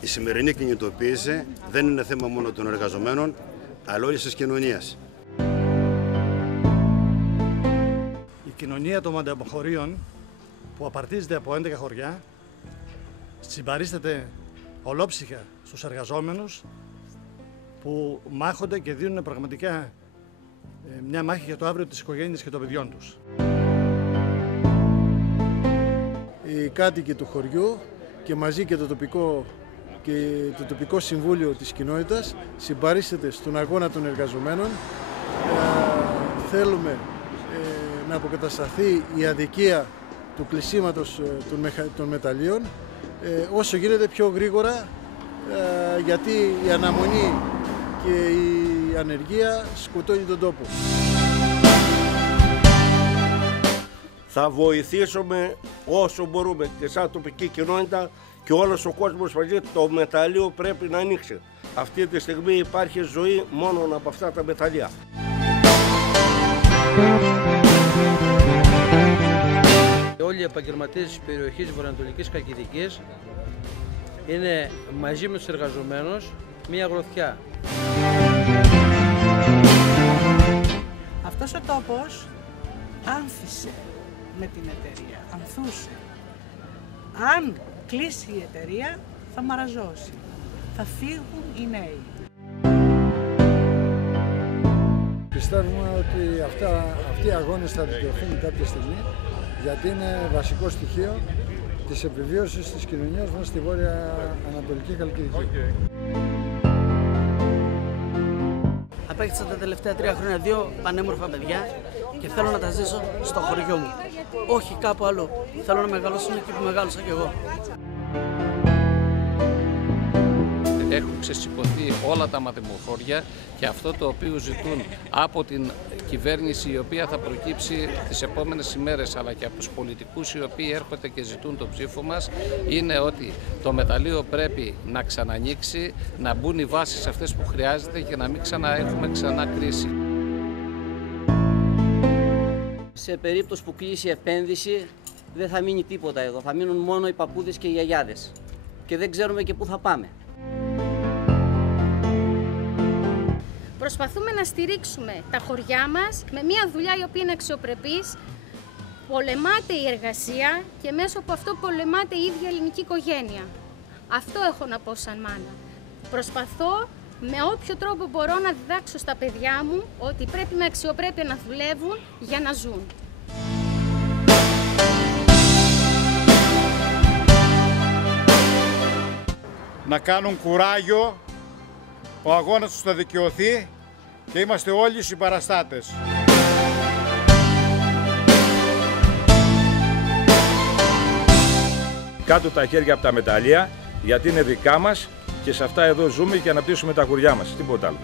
Η σημερινή κινητοποίηση δεν είναι θέμα μόνο των εργαζομένων, αλλά όλης της κοινωνίας. Η κοινωνία των μαντεμποχωρίων, που απαρτίζεται από 11 χωριά, συμπαρίσταται ολόψυχα στους εργαζόμενους που μάχονται και δίνουν πραγματικά μια μάχη για το αύριο της οικογένειας και των παιδιών τους. Οι κάτοικοι του χωριού και μαζί και το τοπικό συμβούλιο της κοινότητας συμπαρίσταται στον αγώνα των εργαζομένων. Θέλουμε να αποκατασταθεί η αδικία του κλεισίματος των μεταλλίων όσο γίνεται πιο γρήγορα, γιατί η αναμονή και η ανεργία σκοτώνει τον τόπο. Θα βοηθήσουμε όσο μπορούμε και σαν τοπική κοινότητα και όλος ο κόσμος μαζί. Το μεταλλείο πρέπει να ανοίξει. Αυτή τη στιγμή υπάρχει ζωή μόνο από αυτά τα μεταλλεία. Όλοι οι επαγγελματίες της περιοχής Βορειοανατολικής Χαλκιδικής είναι μαζί με τους εργαζομένους μία γροθιά. Αυτός ο τόπος άνθησε με την εταιρεία, ανθούσε. Αν κλείσει η εταιρεία θα μαραζώσει, θα φύγουν οι νέοι. Πιστεύουμε ότι αυτοί οι αγώνες θα δικαιωθούν κάποια στιγμή, γιατί είναι βασικό στοιχείο της επιβίωσης της κοινωνίας μας στη Βόρεια Ανατολική Χαλκιδική. Απέκτησα τα τελευταία 3 χρόνια 2 πανέμορφα παιδιά και θέλω να τα ζήσω στο χωριό μου. Όχι κάπου αλλού. Θέλω να μεγαλώσω εκεί που μεγάλωσα κι εγώ. Έχουν ξεσηκωθεί όλα τα μαντεμποχώρια και αυτό το οποίο ζητούν από την κυβέρνηση, η οποία θα προκύψει τις επόμενες ημέρες, αλλά και από τους πολιτικούς οι οποίοι έρχονται και ζητούν το ψήφο μας, είναι ότι το μεταλλείο πρέπει να ξανανοίξει, να μπουν οι βάσεις αυτές που χρειάζεται και να μην έχουμε ξανά κρίση. Σε περίπτωση που κλείσει η επένδυση δεν θα μείνει τίποτα εδώ, θα μείνουν μόνο οι παππούδες και οι γιαγιάδες και δεν ξέρουμε και πού θα πάμε. Προσπαθούμε να στηρίξουμε τα χωριά μας με μια δουλειά η οποία είναι αξιοπρεπής. Πολεμάται η εργασία και μέσω από αυτό πολεμάται η ίδια ελληνική οικογένεια. Αυτό έχω να πω σαν μάνα. Προσπαθώ με όποιο τρόπο μπορώ να διδάξω στα παιδιά μου ότι πρέπει με αξιοπρέπεια να δουλεύουν για να ζουν. Να κάνουν κουράγιο, ο αγώνας τους θα δικαιωθεί και είμαστε όλοι συμπαραστάτες. Κάτω τα χέρια από τα μεταλλεία, γιατί είναι δικά μας και σε αυτά εδώ ζούμε και αναπτύσσουμε τα χωριά μας, τίποτα άλλο.